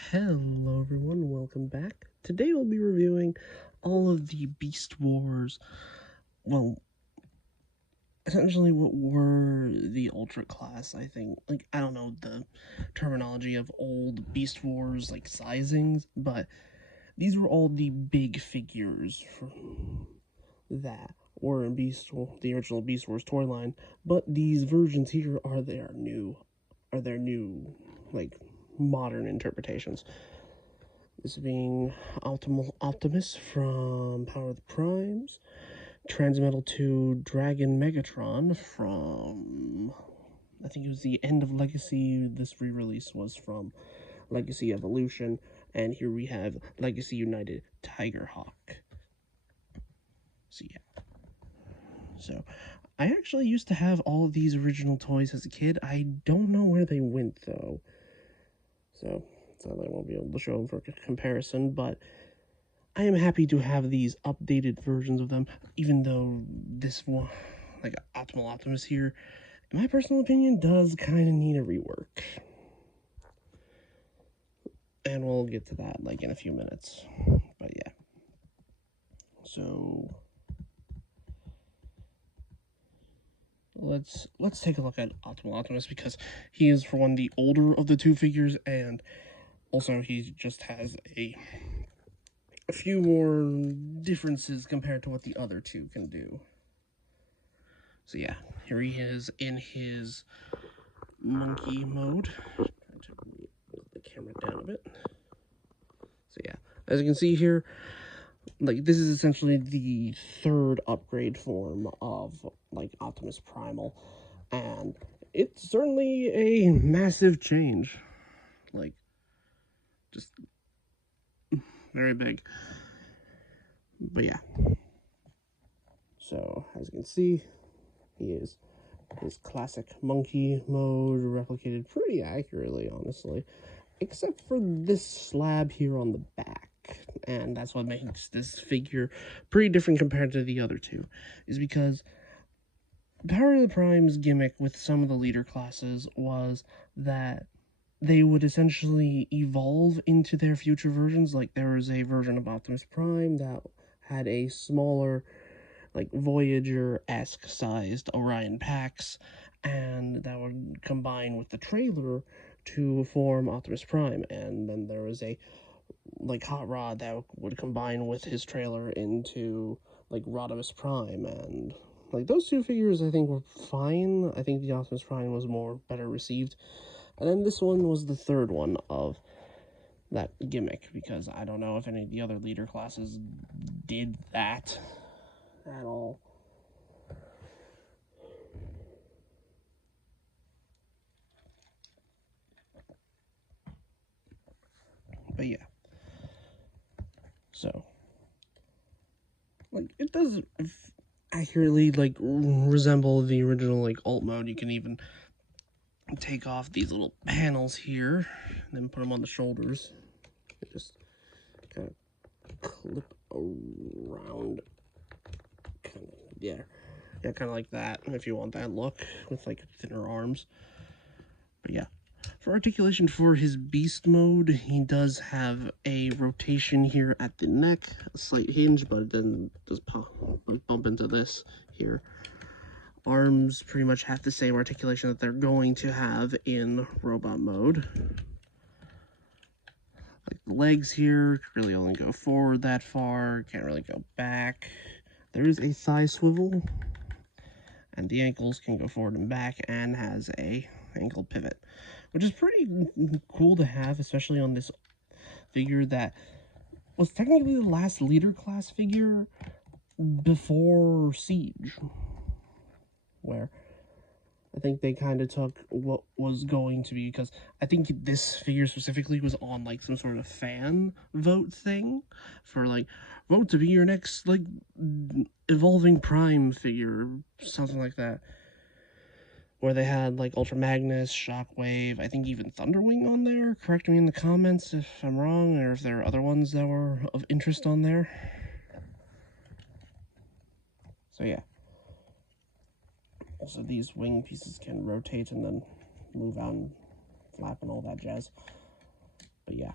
Hello everyone, welcome back. Today we'll be reviewing all of the Beast Wars, well, essentially what were the Ultra class, I think. I don't know the terminology of old Beast Wars, sizings, but these were all the big figures that were in the original Beast Wars toy line, but these versions here are their new, modern interpretations. This being Optimus from Power of the Primes, Transmetal 2 Dragon Megatron from, I think it was the end of Legacy. This re-release was from Legacy Evolution, and here we have Legacy United Tigerhawk. So yeah. So, I actually used to have all of these original toys as a kid. I don't know where they went, though. So, sadly I won't be able to show them for comparison, but I am happy to have these updated versions of them, even though this one, Optimal Optimus here, in my personal opinion, does kind of need a rework. And we'll get to that, in a few minutes. But yeah. So, let's take a look at Optimal Optimus, because he is, for one, the older of the two figures, and also he just has a few more differences compared to what the other two can do. So yeah, here he is in his monkey mode. Trying to move the camera down a bit. So yeah, as you can see here, this is essentially the third upgrade form of Optimus Primal, and it's certainly a massive change. Just very big. But yeah. So as you can see, he is his classic monkey mode, replicated pretty accurately, honestly, except for this slab here on the back. And that's what makes this figure pretty different compared to the other two, is because Power of the Prime's gimmick with some of the leader classes was that they would essentially evolve into their future versions. There was a version of Optimus Prime that had a smaller, Voyager-esque sized Orion Pax, and that would combine with the trailer to form Optimus Prime. And then there was a Hot Rod that would combine with his trailer into Rodimus Prime, and those two figures I think were fine. I think the Optimus Prime was better received, and then this one was the third one of that gimmick, because I don't know if any of the other leader classes did that at all. But yeah. So, it does accurately, resemble the original, alt mode. You can even take off these little panels here, and then put them on the shoulders. Just kind of clip around, kind of like that, if you want that look, with thinner arms. But yeah, for articulation for his beast mode, he does have a rotation here at the neck, a slight hinge, but it doesn't bump into this here. Arms pretty much have the same articulation that they're going to have in robot mode. The legs here really only go forward that far, can't really go back. There is a thigh swivel, and the ankles can go forward and back, and has a ankle pivot, which is pretty cool to have, especially on this figure that was technically the last leader class figure before Siege, where I think they kind of took what was going to be, because I think this figure specifically was on some sort of fan vote thing for vote to be your next evolving Prime figure, something like that, where they had Ultra Magnus, Shockwave, I think even Thunderwing on there. Correct me in the comments if I'm wrong, or if there are other ones that were of interest on there. So yeah. Also, these wing pieces can rotate and then move out and flap and all that jazz. But yeah,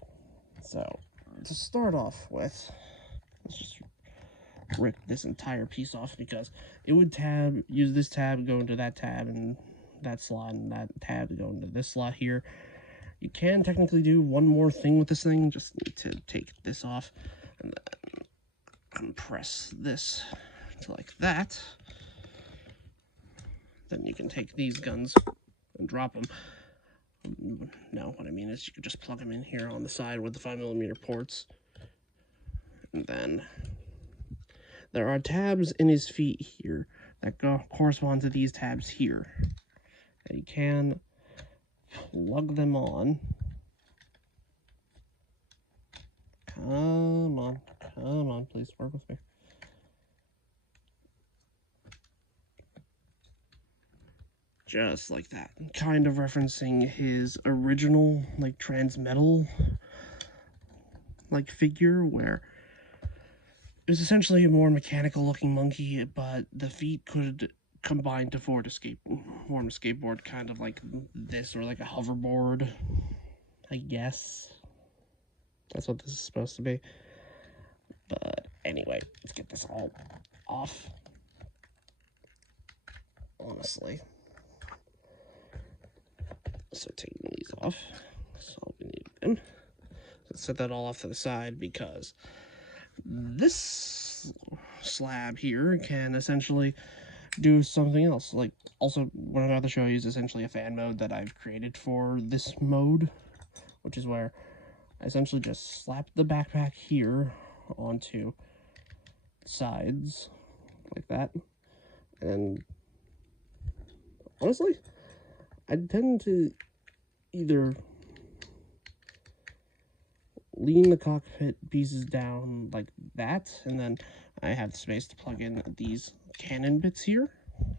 So, to start off with, let's just rip this entire piece off because it would use this tab, go into that tab, and that slot, and that tab to go into this slot here. You can technically do one more thing with this thing, just need to take this off and then compress this to like that. Then you can take these guns and drop them. No, what I mean is you could just plug them in here on the side with the 5mm ports. And then there are tabs in his feet here that correspond to these tabs here. And you can plug them on. Come on, please work with me. Just like that. Kind of referencing his original, like, Transmetal, like, figure, where it was essentially a more mechanical looking monkey, but the feet could combine to form a skateboard, kind of like this, or like a hoverboard, I guess. That's what this is supposed to be. But anyway, let's get this all off. Honestly. So taking these off. That's all we need them. Let's set that all off to the side because this slab here can essentially do something else. Like, also, what I'm about to show you is essentially a fan mode that I've created for this mode, which is where I essentially just slap the backpack here onto the sides, like that. And honestly, I tend to either lean the cockpit pieces down like that, and then I have space to plug in these cannon bits here,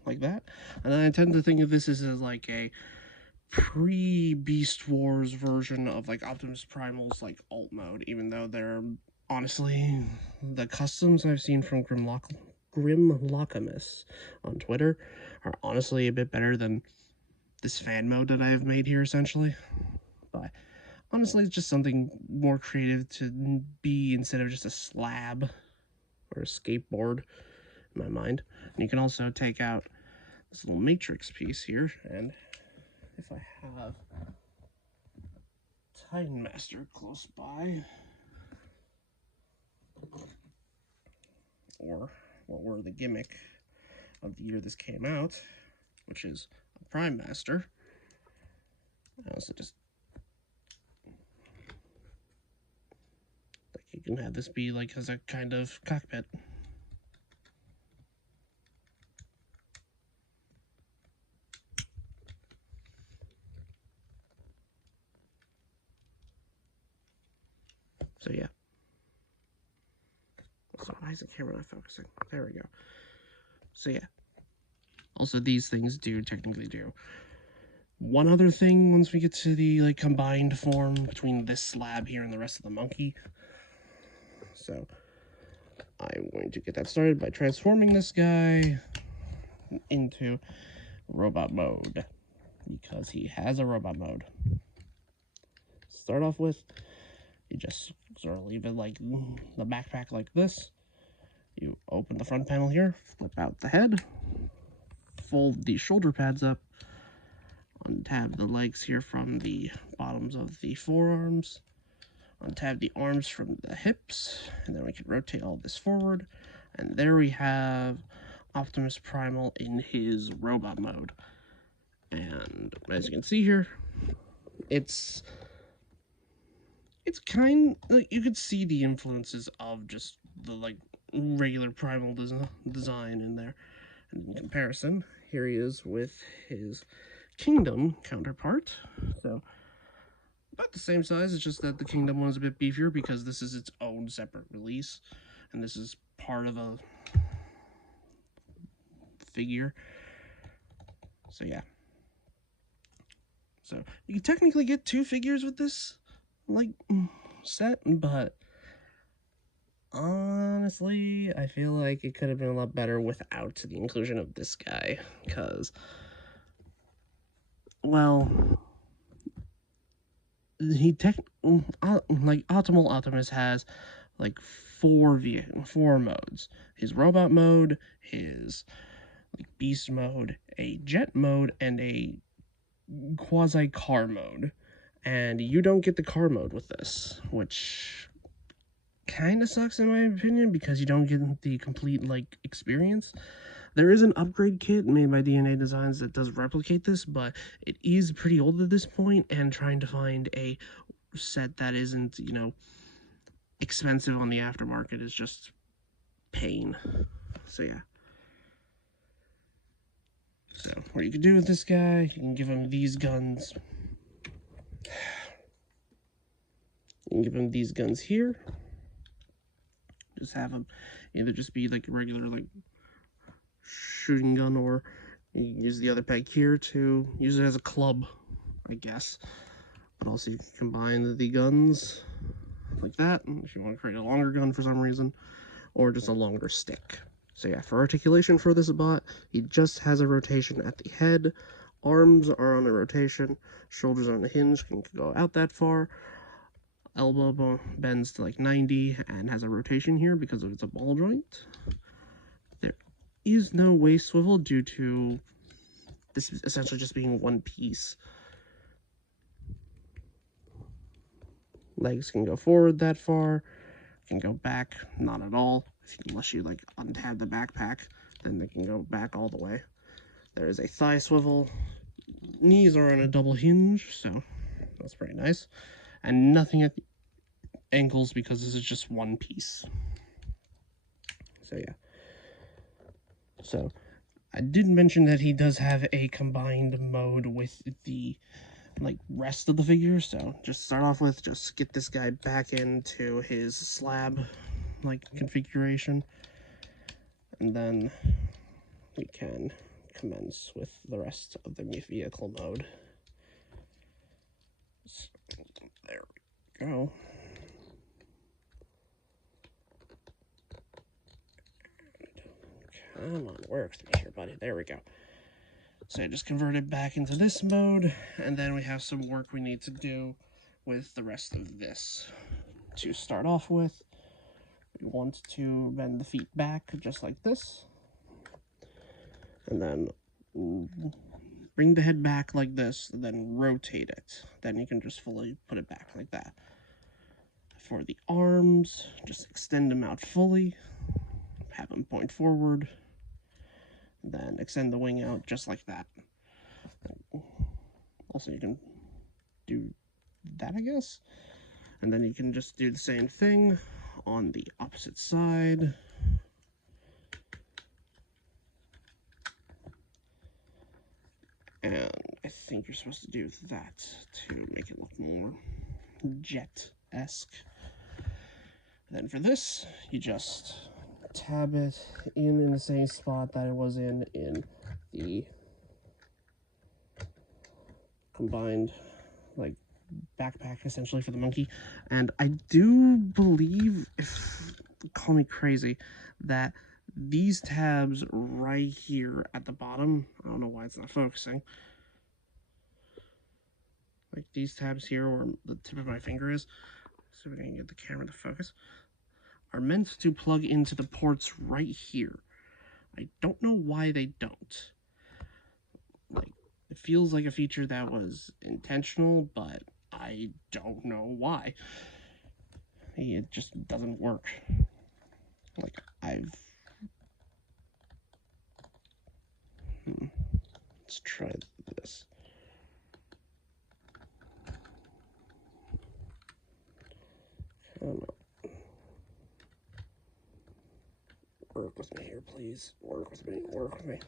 like that. And then I tend to think of this as like a pre-Beast Wars version of like Optimus Primal's like alt mode, even though they're honestly, the customs I've seen from Grimlockamus on Twitter are honestly a bit better than this fan mode that I've made here, essentially. But honestly, it's just something more creative to be instead of just a slab or a skateboard in my mind. And you can also take out this little matrix piece here, and if I have Titan Master close by, or what were the gimmick of the year this came out, which is a Prime Master. I also just, like, you can have this be like as a kind of cockpit. So yeah. So why is the camera not focusing? There we go. So yeah. Also, these things do technically do one other thing once we get to the like combined form between this slab here and the rest of the monkey. So I'm going to get that started by transforming this guy into robot mode, because he has a robot mode. Start off with, you just sort of leave it like the backpack like this. You open the front panel here, flip out the head, fold the shoulder pads up, untab the legs here from the bottoms of the forearms, untab the arms from the hips, and then we can rotate all this forward, and there we have Optimus Primal in his robot mode. And as you can see here, it's kind of, like, you could see the influences of just the like regular Primal design in there. And in comparison, here he is with his Kingdom counterpart. So about the same size, it's just that the Kingdom one's a bit beefier because this is its own separate release, and this is part of a figure. So yeah. So you can technically get two figures with this like set, but honestly, I feel like it could have been a lot better without the inclusion of this guy, because, well, like Optimal Optimus has like four modes: his robot mode, his like beast mode, a jet mode, and a quasi car mode. And you don't get the car mode with this, which kind of sucks in my opinion, because you don't get the complete like experience. There is an upgrade kit made by DNA Designs that does replicate this, but it is pretty old at this point, and trying to find a set that isn't, you know, expensive on the aftermarket is just pain. So yeah. So what you can do with this guy, you can give him these guns. You can give him these guns here. Just have him either just be like a regular like shooting gun, or you can use the other peg here to use it as a club, I guess. But also you can combine the guns like that if you want to create a longer gun for some reason, or just a longer stick. So yeah, for articulation for this bot, he just has a rotation at the head, arms are on a rotation, shoulders on a hinge, can go out that far, elbow bends to like 90 and has a rotation here because it's a ball joint. There is no waist swivel due to this essentially just being one piece. Legs can go forward that far, can go back, not at all. Unless you like untab the backpack, then they can go back all the way. There is a thigh swivel. Knees are on a double hinge, so that's pretty nice. And nothing at the ankles because this is just one piece. So yeah. So I did mention that he does have a combined mode with the like rest of the figure. So just start off with, just get this guy back into his slab like configuration, and then we can commence with the rest of the vehicle mode. So, there we go. Come on, work with me here, buddy. There we go. So I just converted back into this mode, and then we have some work we need to do with the rest of this. To start off with, we want to bend the feet back just like this, and then bring the head back like this, and then rotate it. Then you can just fully put it back like that. For the arms, just extend them out fully, have them point forward, then extend the wing out just like that. Also, you can do that, I guess. And then you can just do the same thing on the opposite side. And I think you're supposed to do that to make it look more jet-esque. Then for this, you just tab it in the same spot that it was in the combined like backpack essentially for the monkey. And I do believe, if call me crazy, that these tabs right here at the bottom, I don't know why it's not focusing, like these tabs here where the tip of my finger is, so we can get the camera to focus, are meant to plug into the ports right here. I don't know why they don't. Like, it feels like a feature that was intentional, but I don't know why. It just doesn't work. Like, let's try this. Come on. Work with me here, please. Work with me. Work with me.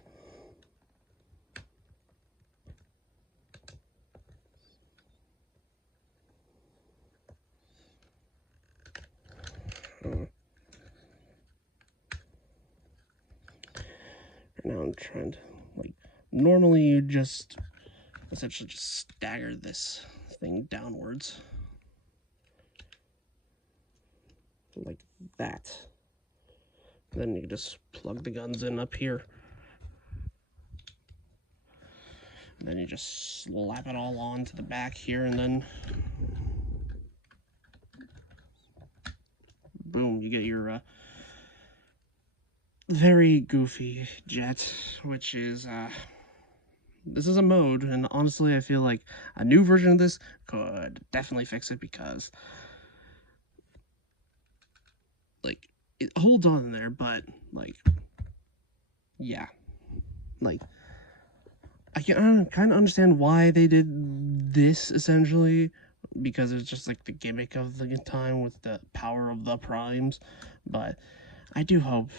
Now I'm trying to, like, normally you just essentially just stagger this thing downwards. Like that. Then you just plug the guns in up here. And then you just slap it all onto the back here, and then boom, you get your very goofy jet, which is this is a mode, and honestly I feel like a new version of this could definitely fix it, because like it holds on in there, but like, yeah, like I can kind of understand why they did this, essentially, because it's just like the gimmick of the time with the power of the primes. But I do hope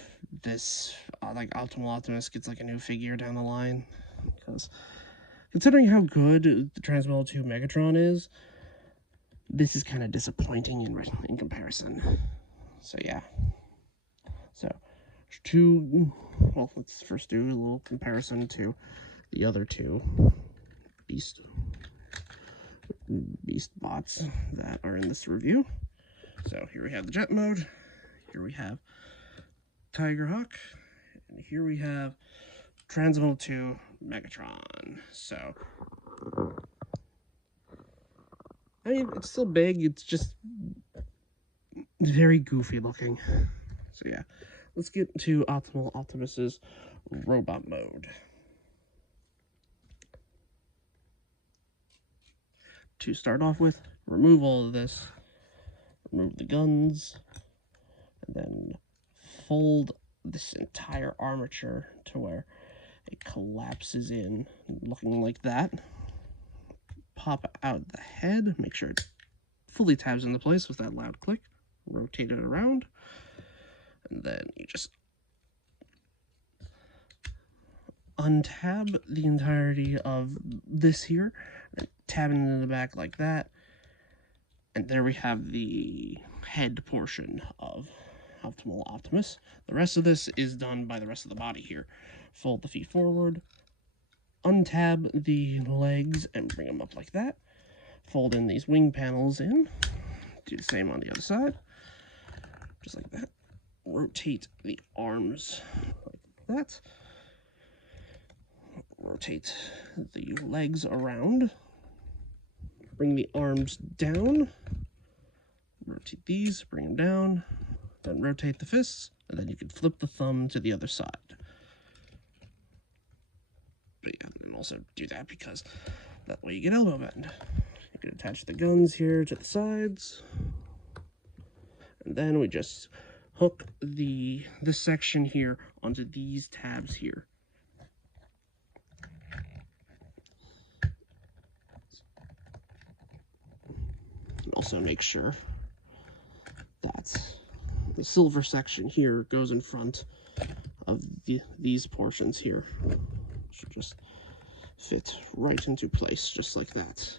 this like Optimal Optimus gets like a new figure down the line, because considering how good the Transmetal 2 Megatron is, this is kind of disappointing in comparison. So yeah. So well, let's first do a little comparison to the other two beast bots that are in this review. So here we have the jet mode, here we have Tigerhawk, and here we have Transmetal 2 Megatron. So I mean, it's still big, it's just very goofy looking. So yeah, let's get to Optimal Optimus's robot mode. To start off with, remove all of this, remove the guns, and then fold this entire armature to where it collapses in, looking like that. Pop out the head, make sure it fully tabs into place with that loud click, rotate it around, and then you just untab the entirety of this here, and tab it into the back like that, and there we have the head portion of Optimal Optimus. The rest of this is done by the rest of the body here. Fold the feet forward, untab the legs and bring them up like that. Fold in these wing panels in. Do the same on the other side. Just like that. Rotate the arms like that. Rotate the legs around. Bring the arms down. Rotate these, bring them down. Then rotate the fists, and then you can flip the thumb to the other side. But yeah, and also do that because that way you get elbow bend. You can attach the guns here to the sides. And then we just hook this section here onto these tabs here. And also make sure that the silver section here goes in front of these portions here. Should just fit right into place, just like that.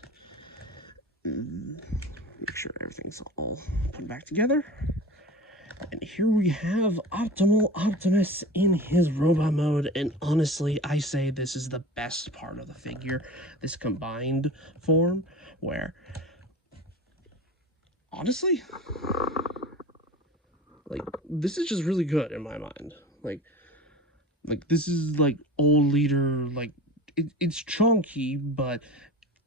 Make sure everything's all put back together. And here we have Optimal Optimus in his robot mode, and honestly, I say this is the best part of the figure, this combined form, where, honestly, like, this is just really good in my mind. Like this is like old leader, like, it's chunky, but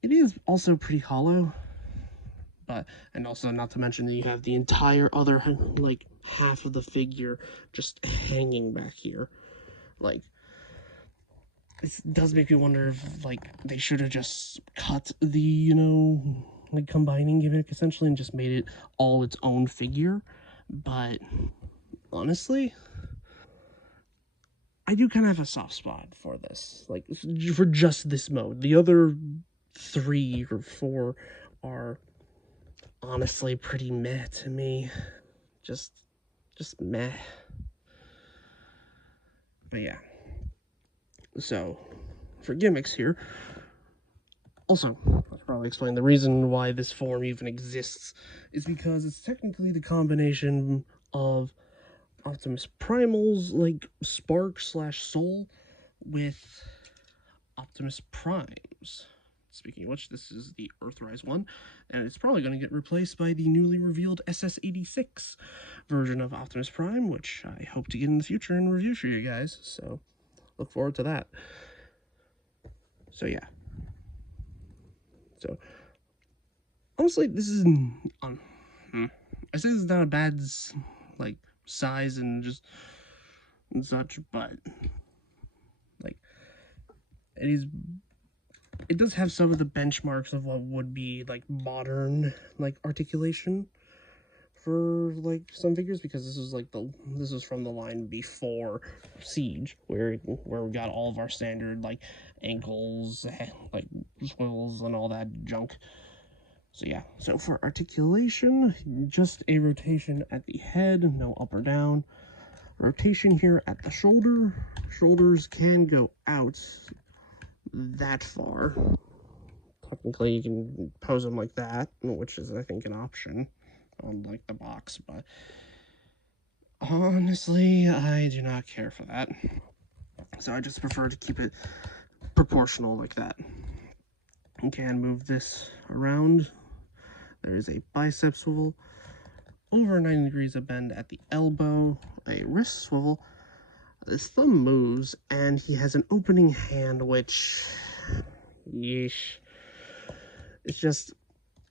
it is also pretty hollow. But, and also not to mention that you have the entire other, like, half of the figure just hanging back here. Like, it does make me wonder if, like, they should have just cut the, you know, like, combining gimmick, essentially, and just made it all its own figure. But, honestly, I do kind of have a soft spot for this. Like, for just this mode. The other 3 or 4 are honestly pretty meh to me. Just meh. But yeah. So, for gimmicks here, also, I should probably explain the reason why this form even exists is because it's technically the combination of Optimus Primal's, like, spark / soul with Optimus Prime's. Speaking of which, this is the Earthrise one, and it's probably going to get replaced by the newly revealed SS86 version of Optimus Prime, which I hope to get in the future and review for you guys, so look forward to that. So yeah, So honestly, this is I say this is not a bad like size and just and such, but like it does have some of the benchmarks of what would be like modern like articulation for like some figures, because this was from the line before Siege, where we got all of our standard like ankles, like swivels and all that junk. So yeah, so for articulation, just a rotation at the head, no up or down. Rotation here at the shoulder. Shoulders can go out that far. Technically, you can pose them like that, which is, I think, an option on like the box, but honestly, I do not care for that. So I just prefer to keep it proportional like that. You can move this around. There is a bicep swivel, over 90 degrees of bend at the elbow, a wrist swivel. His thumb moves, and he has an opening hand, which, yeesh. It's just,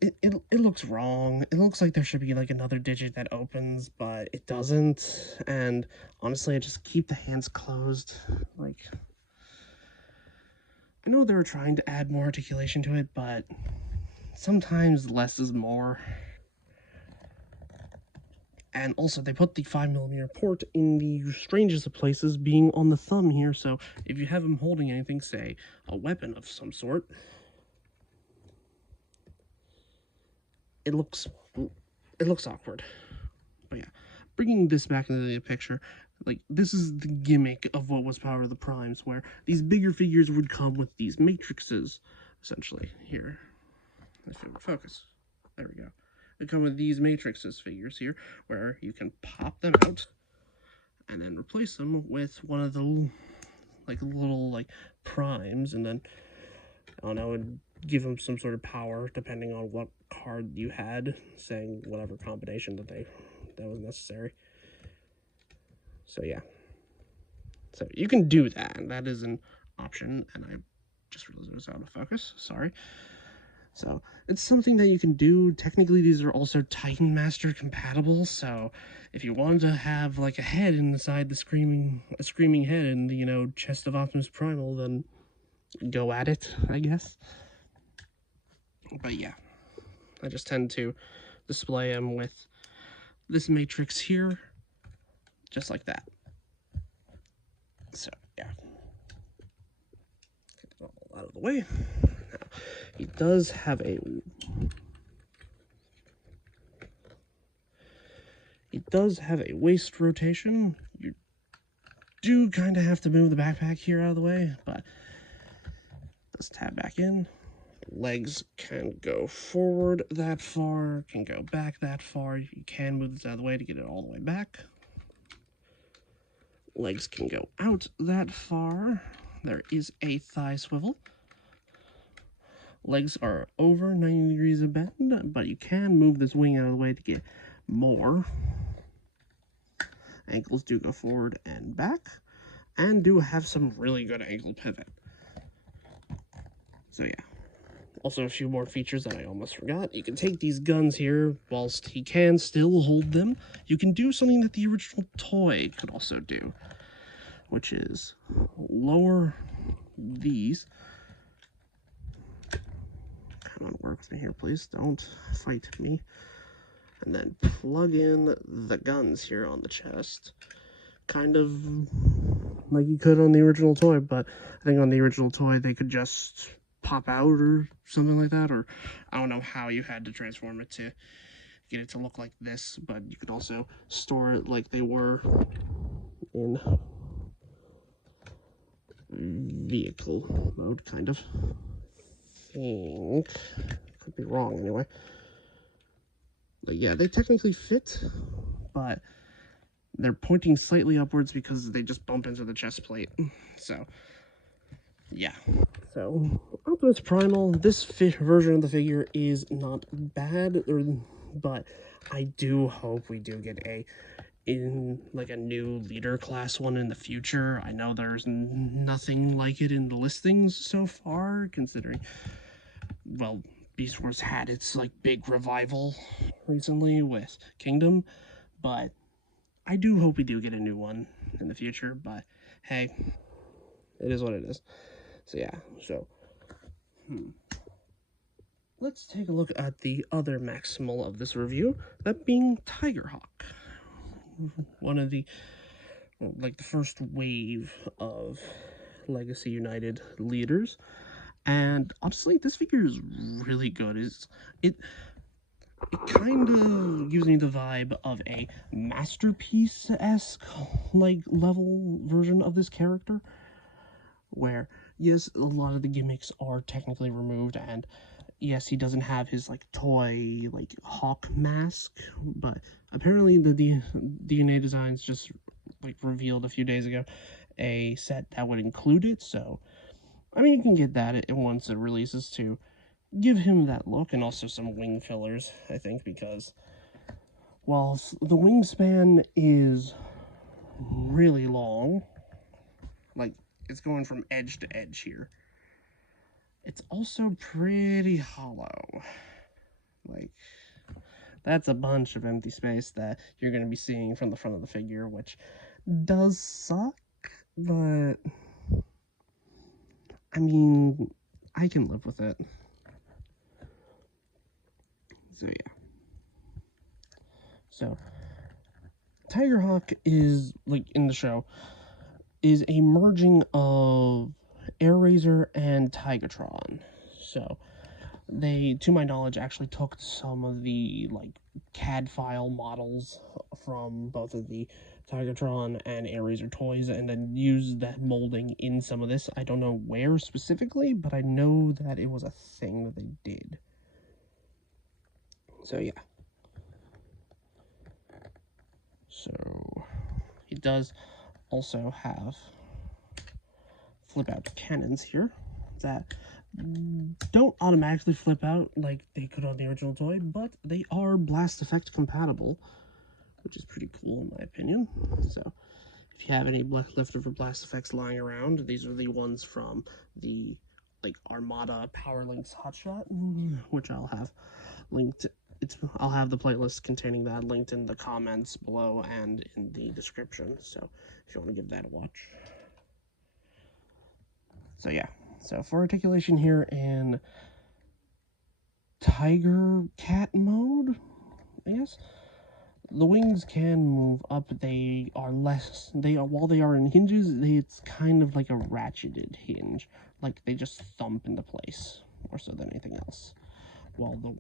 it looks wrong. It looks like there should be like another digit that opens, but it doesn't. And honestly, I just keep the hands closed. Like, I know they were trying to add more articulation to it, but sometimes less is more. And also, they put the 5mm port in the strangest of places, being on the thumb here, so if you have him holding anything, say, a weapon of some sort, it looks awkward. But yeah, bringing this back into the picture, like, this is the gimmick of what was Power of the Primes, where these bigger figures would come with these matrices, essentially. Here, if it would focus. There we go. They come with these matrices figures here, where you can pop them out and then replace them with one of the like little like primes, and then I don't know, it would give them some sort of power depending on what card you had, saying whatever combination that was necessary. So yeah, so you can do that. That is an option, and I just realized it was out of focus. Sorry. So it's something that you can do. Technically, these are also Titan Master compatible. So if you wanted to have like a head inside a screaming head in the, you know, chest of Optimus Primal, then go at it, I guess. But yeah, I just tend to display them with this matrix here, just like that. So yeah, get it all out of the way. Now, he does have a waist rotation. You do kind of have to move the backpack here out of the way, but let's tab back in. Legs can go forward that far, can go back that far. You can move this out of the way to get it all the way back. Legs can go out that far. There is a thigh swivel. Legs are over 90 degrees of bend, but you can move this wing out of the way to get more. Ankles do go forward and back, and do have some really good ankle pivot. So yeah. Also, a few more features that I almost forgot. You can take these guns here, whilst he can still hold them. You can do something that the original toy could also do, which is lower these. Come on, work with me here, please. Don't fight me. And then plug in the guns here on the chest. Kind of like you could on the original toy, but I think on the original toy they could just pop out or something like that, or I don't know how you had to transform it to get it to look like this, but you could also store it like they were in vehicle mode, kind of. I think, could be wrong anyway. But yeah, they technically fit, but they're pointing slightly upwards because they just bump into the chest plate. So yeah. So, Optimus Primal, this version of the figure is not bad, but I do hope we do get a new leader class one in the future. I know there's nothing like it in the listings so far, considering, well, Beast Wars had its like big revival recently with Kingdom, but I do hope we do get a new one in the future. But hey, it is what it is. So yeah, so let's take a look at the other Maximal of this review, that being Tigerhawk. One of the, like, the first wave of Legacy United leaders. And honestly, this figure is really good. It kind of gives me the vibe of a Masterpiece-esque, like, level version of this character, where, yes, a lot of the gimmicks are technically removed, and yes, he doesn't have his, like, toy, like, hawk mask, but apparently the DNA Designs just, like, revealed a few days ago a set that would include it, so, I mean, you can get that once it releases to give him that look, and also some wing fillers, I think, because while the wingspan is really long, like, it's going from edge to edge here, it's also pretty hollow. Like, that's a bunch of empty space that you're going to be seeing from the front of the figure, which does suck, but I mean, I can live with it. So yeah. So Tigerhawk is, like, in the show, is a merging of Airraiser and Tigatron. So they, to my knowledge, actually took some of the, like, CAD file models from both of the Tigatron and Airraiser toys and then used that molding in some of this. I don't know where specifically, but I know that it was a thing that they did. So yeah. So it does also have flip out cannons here that don't automatically flip out like they could on the original toy, but they are blast effect compatible, which is pretty cool in my opinion. So if you have any leftover blast effects lying around, these are the ones from the, like, Armada Power Links Hotshot, which I'll have linked. I'll have the playlist containing that linked in the comments below and in the description, so if you want to give that a watch. So yeah, so for articulation here in Tiger Cat mode, I guess, the wings can move up. They are less, while they are in hinges, it's kind of like a ratcheted hinge, like they just thump into place more so than anything else. While the,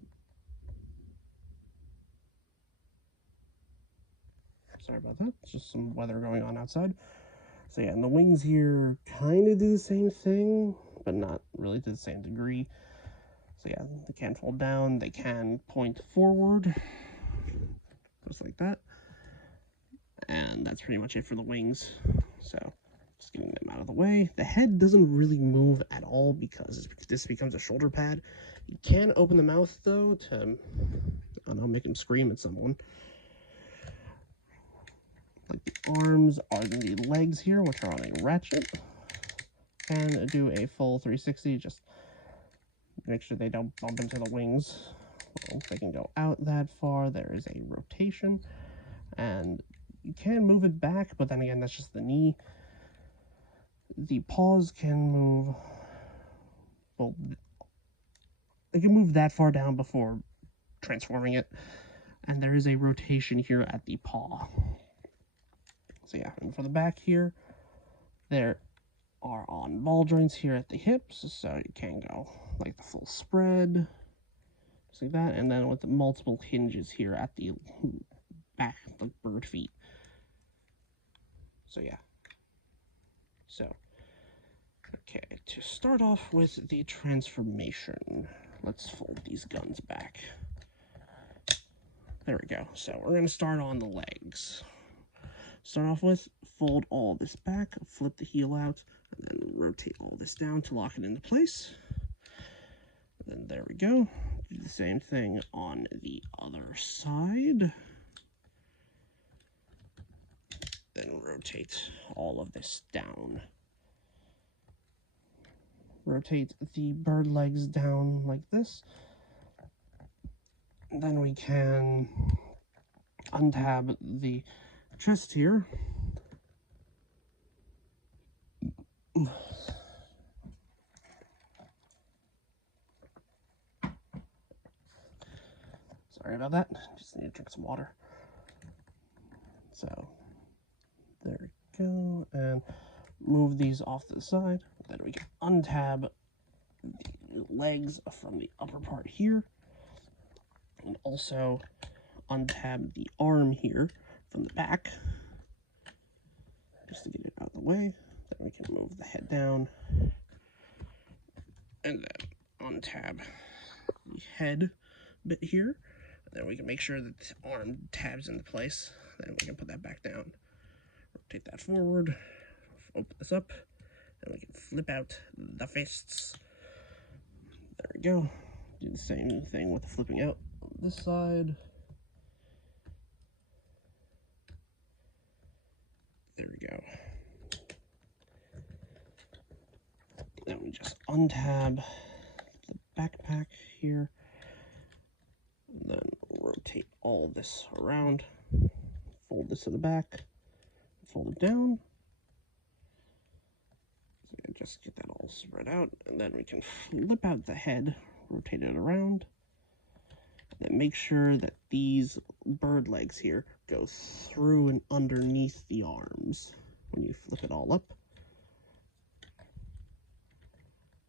sorry about that, it's just some weather going on outside. So yeah, and the wings here kind of do the same thing, but not really to the same degree. So yeah, they can fold down, they can point forward, just like that. And that's pretty much it for the wings. So just getting them out of the way. The head doesn't really move at all because this becomes a shoulder pad. You can open the mouth though to, I don't know, make him scream at someone. Like, the arms are the legs here, which are on a ratchet. Can do a full 360, just make sure they don't bump into the wings. Well, they can go out that far. There is a rotation, and you can move it back, but then again, that's just the knee. The paws can move, well, they can move that far down before transforming it, and there is a rotation here at the paw. So yeah, and for the back here, there are on ball joints here at the hips, so you can go like the full spread, just like that, and then with the multiple hinges here at the back, like bird feet. So yeah. So, okay, to start off with the transformation, let's fold these guns back. There we go. So we're going to start on the legs. Start off with, fold all this back, flip the heel out, and then rotate all this down to lock it into place. And then there we go. Do the same thing on the other side. Then rotate all of this down. Rotate the bird legs down like this. Then we can untab the chest here. Sorry about that. Just need to drink some water. So there we go, and move these off to the side. Then we can untab the legs from the upper part here, and also untab the arm here from the back, just to get it out of the way. Then we can move the head down, and then untab the head bit here. Then we can make sure that the arm tabs into place. Then we can put that back down. Rotate that forward. Open this up. Then we can flip out the fists. There we go. Do the same thing with the flipping out on this side. There we go. Then we just untab the backpack here. And then rotate all of this around. Fold this to the back. Fold it down. So just get that all spread out. And then we can flip out the head, rotate it around. And then make sure that these bird legs here go through and underneath the arms when you flip it all up.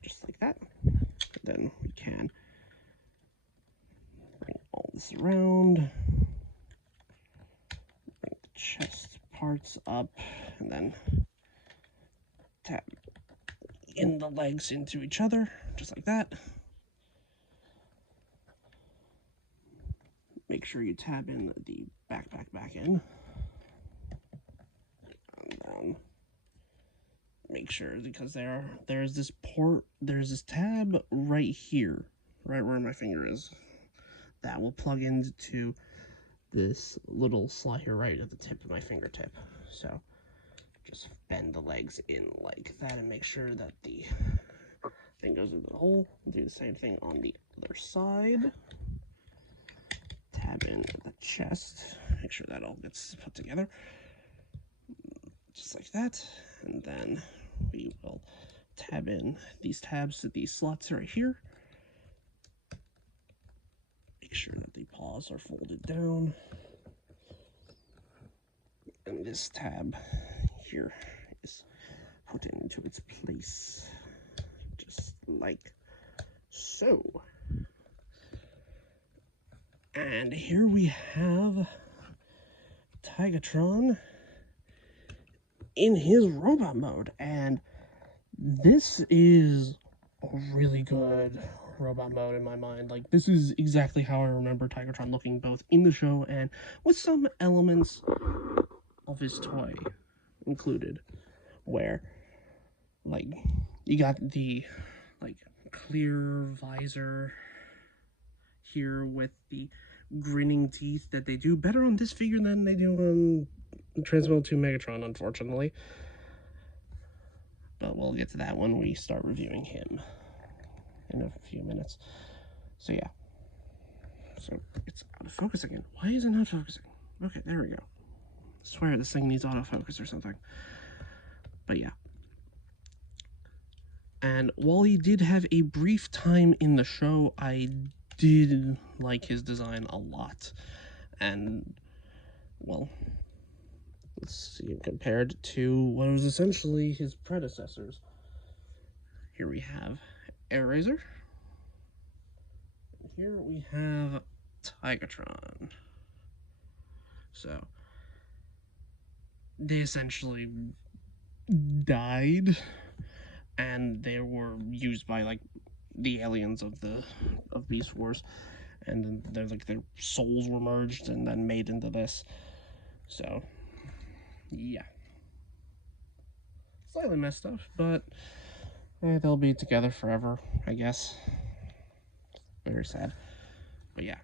Just like that. And then we can bring all this around. Bring the chest parts up, and then tap in the legs into each other, just like that. Make sure you tab in the backpack back in. And then make sure, because there's this tab right here, right where my finger is, that will plug into this little slot here right at the tip of my fingertip. So just bend the legs in like that and make sure that the thing goes into the hole. Do the same thing on the other side. Tab in the chest, make sure that all gets put together, just like that. And then we will tab in these tabs to these slots right here. Make sure that the paws are folded down. And this tab here is put into its place, just like so. And here we have Tigerhawk in his robot mode, and this is a really good robot mode in my mind. Like, this is exactly how I remember Tigerhawk looking, both in the show and with some elements of his toy included, where, like, you got the, like, clear visor here with the grinning teeth that they do better on this figure than they do on Transmetal 2 Megatron, unfortunately. But we'll get to that when we start reviewing him in a few minutes. So yeah. So it's out of focus again. Why is it not focusing? Okay, there we go. I swear this thing needs autofocus or something. But yeah. And while he did have a brief time in the show, I did like his design a lot. And, well, let's see, compared to what was essentially his predecessors. Here we have Airazor. And here we have Tigerhawk. So, they essentially died, and they were used by, like, the aliens of Beast Wars, and they're like their souls were merged and then made into this. So yeah, slightly messed up, but they'll be together forever, I guess. Very sad, but yeah.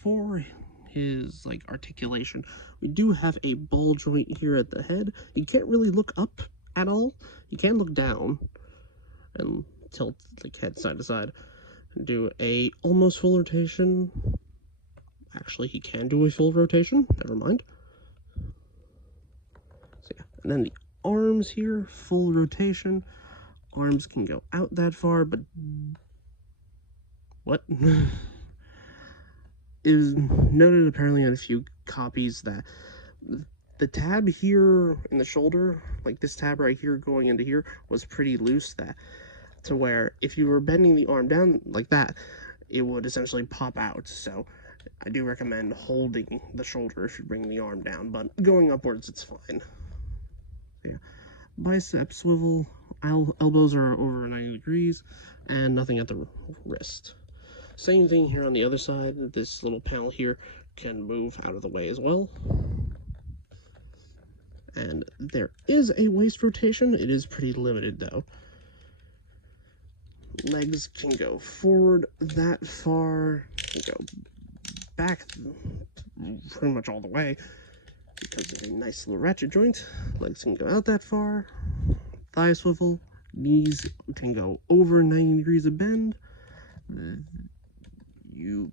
For his, like, articulation, we do have a ball joint here at the head. You can't really look up at all. You can look down and tilt the head side to side, do a almost full rotation. Actually, he can do a full rotation. Never mind. So yeah, and then the arms here, full rotation. Arms can go out that far, but what? It was noted apparently on a few copies that the tab here in the shoulder, like this tab right here going into here, was pretty loose, that to where if you were bending the arm down like that, it would essentially pop out. So I do recommend holding the shoulder if you bring the arm down, but going upwards, it's fine. Yeah, bicep swivel, elbows are over 90 degrees, and nothing at the wrist. Same thing here on the other side. This little panel here can move out of the way as well. And there is a waist rotation. It is pretty limited though. Legs can go forward that far, can go back pretty much all the way because of a nice little ratchet joint. Legs can go out that far. Thigh swivel. Knees can go over 90 degrees of bend. You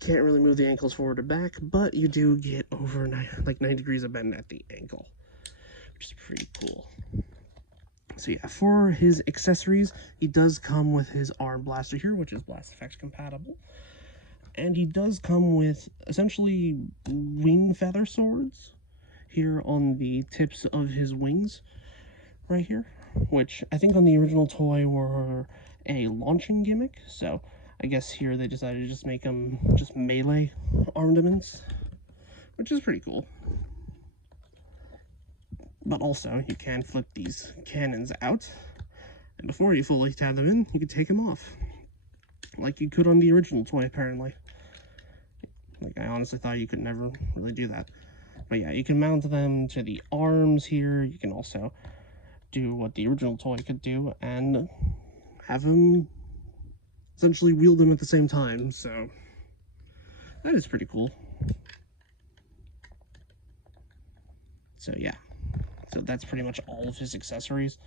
can't really move the ankles forward or back, but you do get over 90 degrees of bend at the ankle, which is pretty cool. So yeah, for his accessories, he does come with his arm blaster here, which is Blast Effects compatible. And he does come with essentially wing feather swords here on the tips of his wings right here, which I think on the original toy were a launching gimmick. So I guess here they decided to just make them just melee ornaments, which is pretty cool. But also, you can flip these cannons out, and before you fully tab them in, you can take them off, like you could on the original toy, apparently. Like, I honestly thought you could never really do that. But yeah, you can mount them to the arms here. You can also do what the original toy could do, and have them essentially wield them at the same time, so that is pretty cool. So yeah. So that's pretty much all of his accessories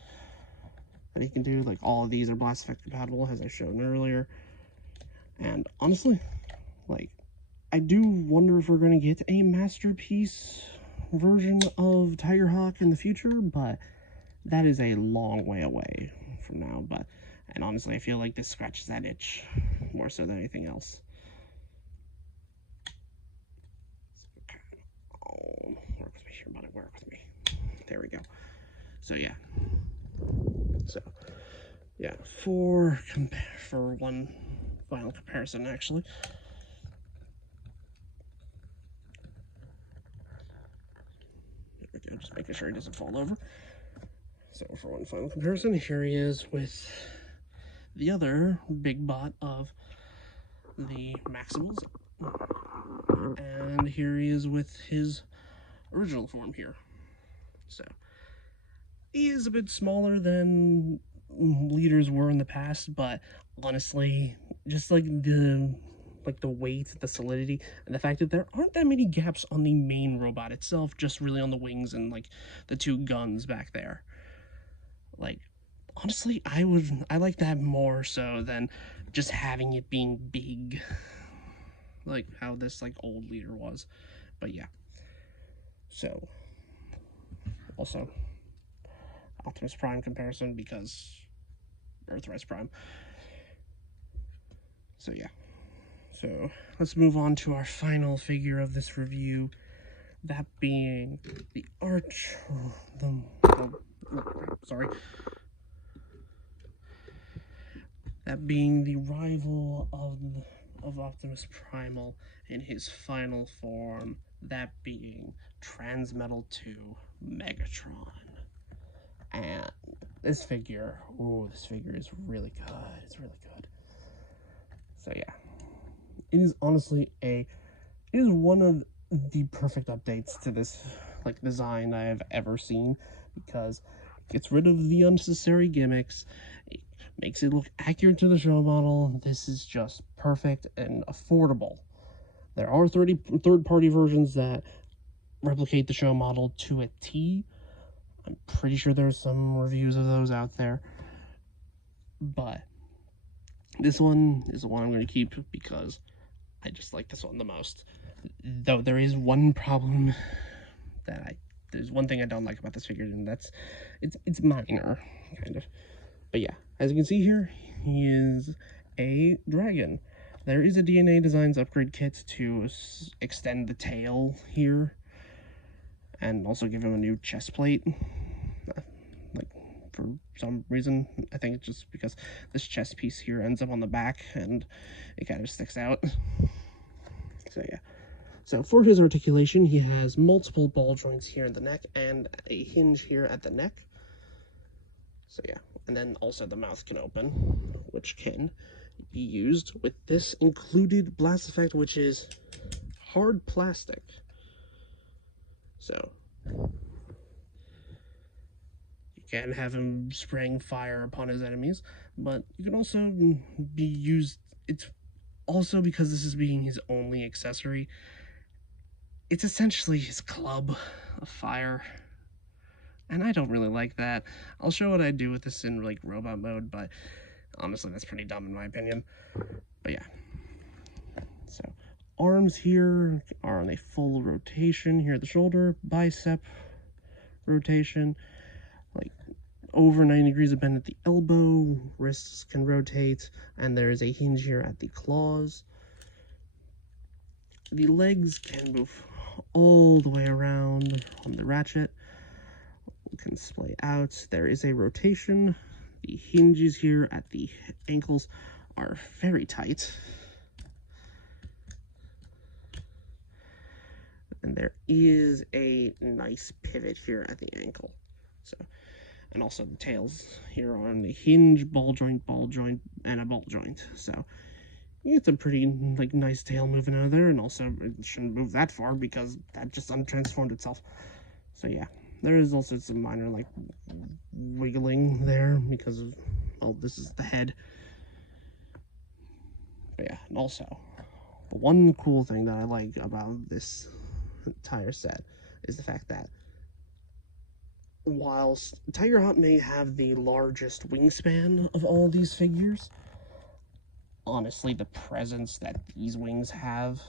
that he can do. Like, all of these are Blast Effect compatible, as I showed earlier. And honestly, like, I do wonder if we're going to get a masterpiece version of Tigerhawk in the future, but that is a long way away from now. And honestly, I feel like this scratches that itch more so than anything else. Oh, work with me here, buddy, work with me. There we go. So yeah. So yeah, for one final comparison, actually. There we go, just making sure he doesn't fall over. So for one final comparison, here he is with the other big bot of the Maximals. And here he is with his original form here. So he is a bit smaller than leaders were in the past, but honestly, just like the weight, the solidity, and the fact that there aren't that many gaps on the main robot itself, just really on the wings and like the two guns back there. Like, honestly, I like that more so than just having it being big, like how this like old leader was. But yeah. So also Optimus Prime comparison, because Earthrise Prime. So yeah. So let's move on to our final figure of this review, that being the that being the rival of Optimus Primal in his final form, that being Transmetal 2 Megatron. And this figure, this figure is really good. It's really good. So yeah, it is honestly it is one of the perfect updates to this like design I have ever seen, because it gets rid of the unnecessary gimmicks, it makes it look accurate to the show model. This is just perfect and affordable. There are third-party versions that replicate the show model to a T. I'm pretty sure there's some reviews of those out there, but This one is the one I'm going to keep because I just like this one the most. Though there is one problem there's one thing I don't like about this figure, and that's it's minor, kind of. But yeah, as you can see here, he is a dragon. There is a DNA Designs upgrade kit to extend the tail here, and also give him a new chest plate. Like, for some reason, I think it's just because this chest piece here ends up on the back, and it kind of sticks out. So yeah. So for his articulation, he has multiple ball joints here in the neck and a hinge here at the neck. So yeah, and then also the mouth can open, which can be used with this included blast effect, which is hard plastic. So you can have him spraying fire upon his enemies, but you can also be used. It's also, because this is being his only accessory, it's essentially his club of fire. And I don't really like that. I'll show what I do with this in, like, robot mode, but honestly, that's pretty dumb in my opinion. But yeah. So, arms here are on a full rotation here at the shoulder, bicep rotation, like, over 90 degrees of bend at the elbow, wrists can rotate, and there is a hinge here at the claws. The legs can move all the way around on the ratchet. Can splay out. There is a rotation. The hinges here at the ankles are very tight. And there is a nice pivot here at the ankle. So, and also the tails here are on the hinge, ball joint, and a ball joint. So it's a pretty, like, nice tail moving out of there, and also it shouldn't move that far because that just untransformed itself. So yeah, there is also some minor, like, wiggling there because of, well, this is the head. But yeah, and also, one cool thing that I like about this entire set is the fact that whilst Tigerhawk may have the largest wingspan of all these figures, honestly, the presence that these wings have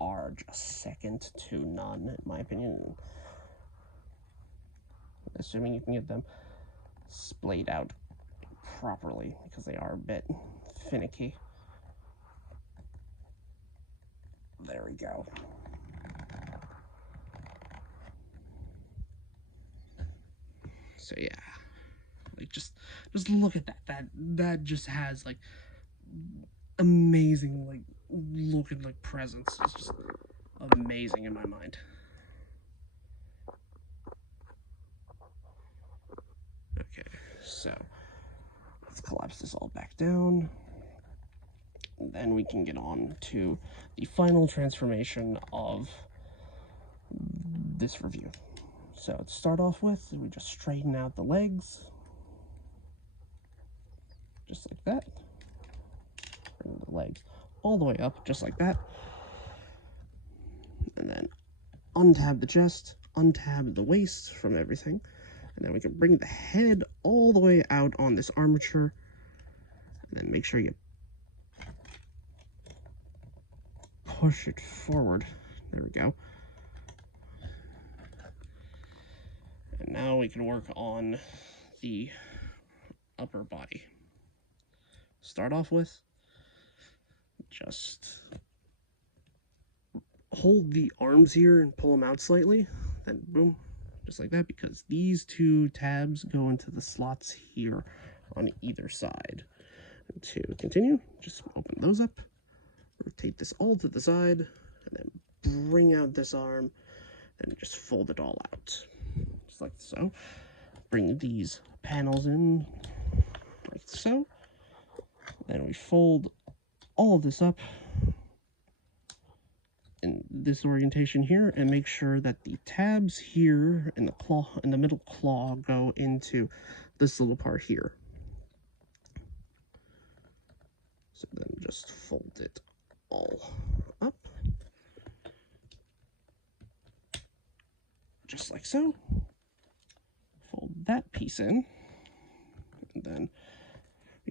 are just second to none, in my opinion. Assuming you can get them splayed out properly, because they are a bit finicky. There we go. So yeah, like, just look at that. That just has, like, amazing, like, look and, like, presence. It's just amazing in my mind. Okay, so let's collapse this all back down. And then we can get on to the final transformation of this review. So to start off with, we just straighten out the legs, just like that. Bring the legs all the way up, just like that. And then untab the chest, untab the waist from everything. And then we can bring the head all the way out on this armature. And then make sure you push it forward. There we go. And now we can work on the upper body. Start off with, just hold the arms here and pull them out slightly. Then boom, just like that, because these two tabs go into the slots here on either side. And to continue, just open those up, rotate this all to the side, and then bring out this arm, and just fold it all out, just like so. Bring these panels in, like so. Then we fold all of this up in this orientation here, and make sure that the tabs here in the claw, in the middle claw, go into this little part here. So then just fold it all up, just like so. Fold that piece in, and then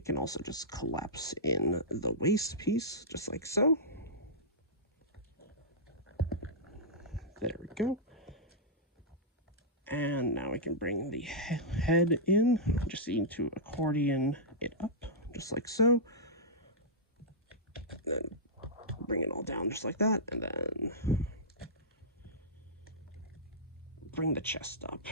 it can also just collapse in the waist piece, just like so. There we go. And now we can bring the head in. Just need to accordion it up, just like so. Then bring it all down just like that, and then bring the chest up.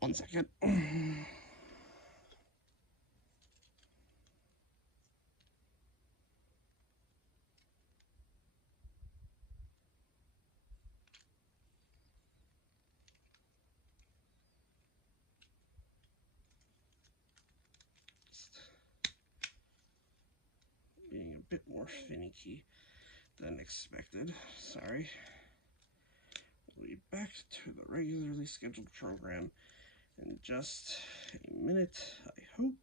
One second. Being a bit more finicky than expected. Sorry. We'll be back to the regularly scheduled program in just a minute, I hope.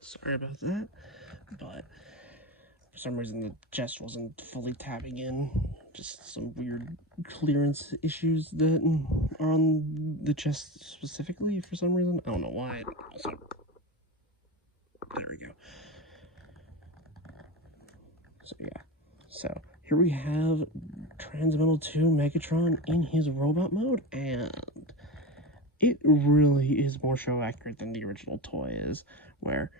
Sorry about that, but for some reason the chest wasn't fully tapping in. Just some weird clearance issues that are on the chest specifically for some reason. I don't know why. Also, there we go. So yeah, so here we have Transmetal 2 Megatron in his robot mode, and it really is more show accurate than the original toy is, where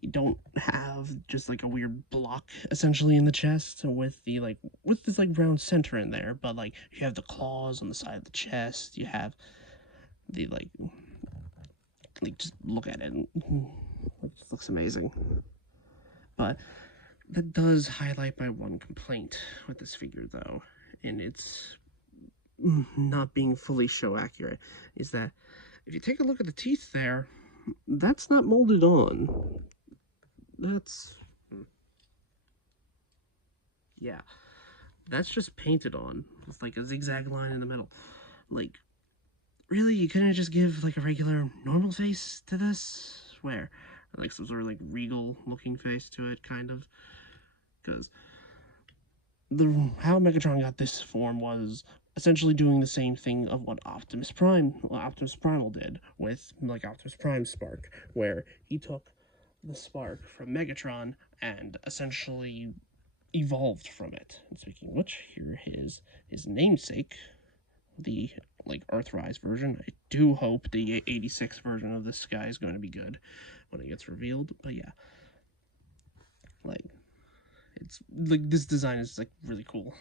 you don't have just like a weird block essentially in the chest with the with this like round center in there, but like you have the claws on the side of the chest, you have the like just look at it, it just looks amazing. But that does highlight my one complaint with this figure though, and it's not being fully show accurate, is that if you take a look at the teeth there, that's not molded on. That's, yeah, that's just painted on with like a zigzag line in the middle. Like, really, you couldn't just give like a regular normal face to this? Where like some sort of like regal looking face to it, kind of, because how Megatron got this form was essentially doing the same thing of what Optimus Primal did with like Optimus Prime Spark, where he took the spark from Megatron and essentially evolved from it. And speaking of which, here his namesake, the like Earthrise version. I do hope the 86 version of this guy is going to be good when it gets revealed. But yeah, like it's like this design is like really cool.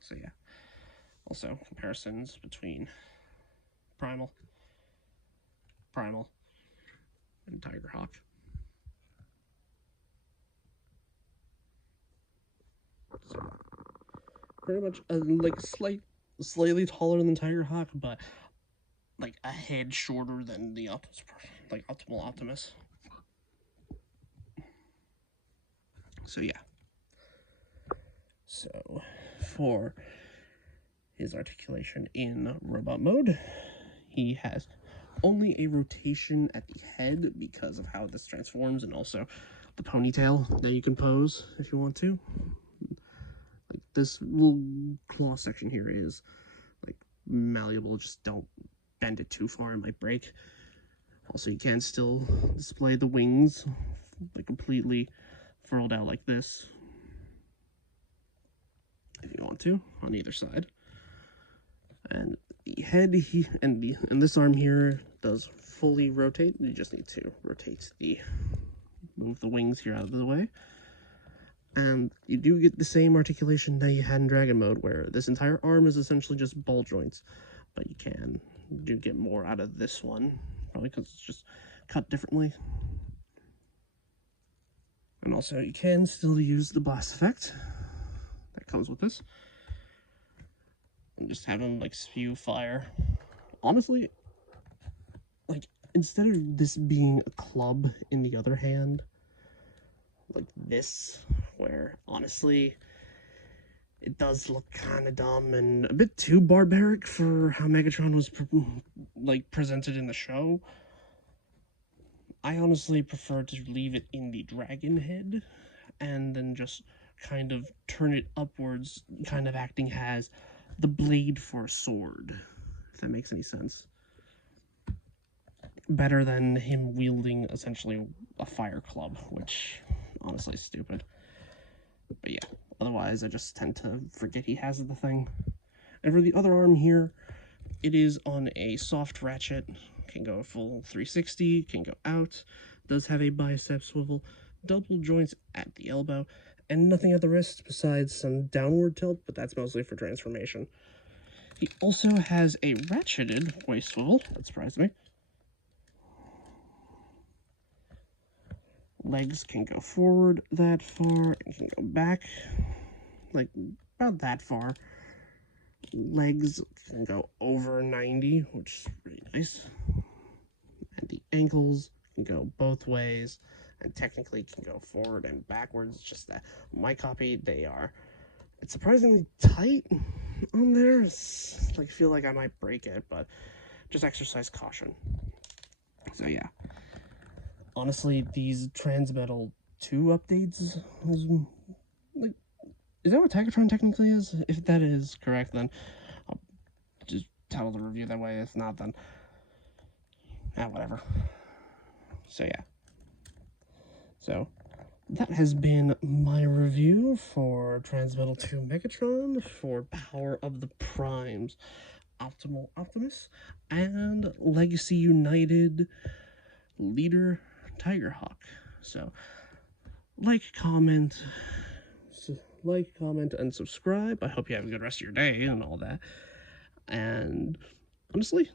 So yeah. Also comparisons between Primal, and Tigerhawk. So pretty much like slightly taller than Tigerhawk, but like a head shorter than the Optimal Optimus. So yeah. So for his articulation in robot mode, he has only a rotation at the head because of how this transforms, and also the ponytail that you can pose if you want to. Like this little claw section here is like malleable, just don't bend it too far, it might break. Also, you can still display the wings like completely furled out like this if you want to on either side. And the head and this arm here does fully rotate. You just need to move the wings here out of the way. And you do get the same articulation that you had in Dragon Mode, where this entire arm is essentially just ball joints, but you do get more out of this one, probably because it's just cut differently. And also, you can still use the blast effect that comes with this. And just have him, like, spew fire. Honestly, like, instead of this being a club in the other hand, like this, where, honestly, it does look kind of dumb and a bit too barbaric for how Megatron was, like, presented in the show. I honestly prefer to leave it in the dragon head and then just kind of turn it upwards, kind of acting as the blade for a sword, if that makes any sense. Better than him wielding essentially a fire club, which honestly is stupid. But yeah, otherwise I just tend to forget he has the thing. And for the other arm here, it is on a soft ratchet, can go full 360, can go out, does have a bicep swivel, double joints at the elbow, and nothing at the wrist besides some downward tilt, but that's mostly for transformation. He also has a ratcheted waist swivel, that surprised me. Legs can go forward that far and can go back, like about that far. Legs can go over 90, which is pretty nice. And the ankles can go both ways and technically can go forward and backwards. Just that my copy, it's surprisingly tight on there. It's like I feel like I might break it, but just exercise caution. So yeah, honestly, these Transmetal 2 updates is that what Tigerhawk technically is? If that is correct, then I'll just title the review that way. If not, then whatever. So yeah. So that has been my review for Transmetal 2 Megatron for Power of the Primes, Optimus, and Legacy United Leader Tigerhawk. So comment, and subscribe. I hope you have a good rest of your day and all that. And honestly,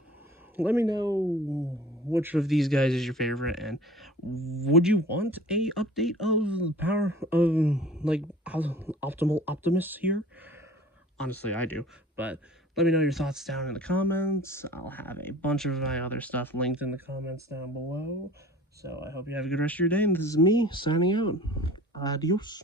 let me know which of these guys is your favorite, and would you want a update of the power of, like, optimal Optimus here? Honestly, I do, but let me know your thoughts down in the comments. I'll have a bunch of my other stuff linked in the comments down below. So I hope you have a good rest of your day, and this is me signing out. Adios.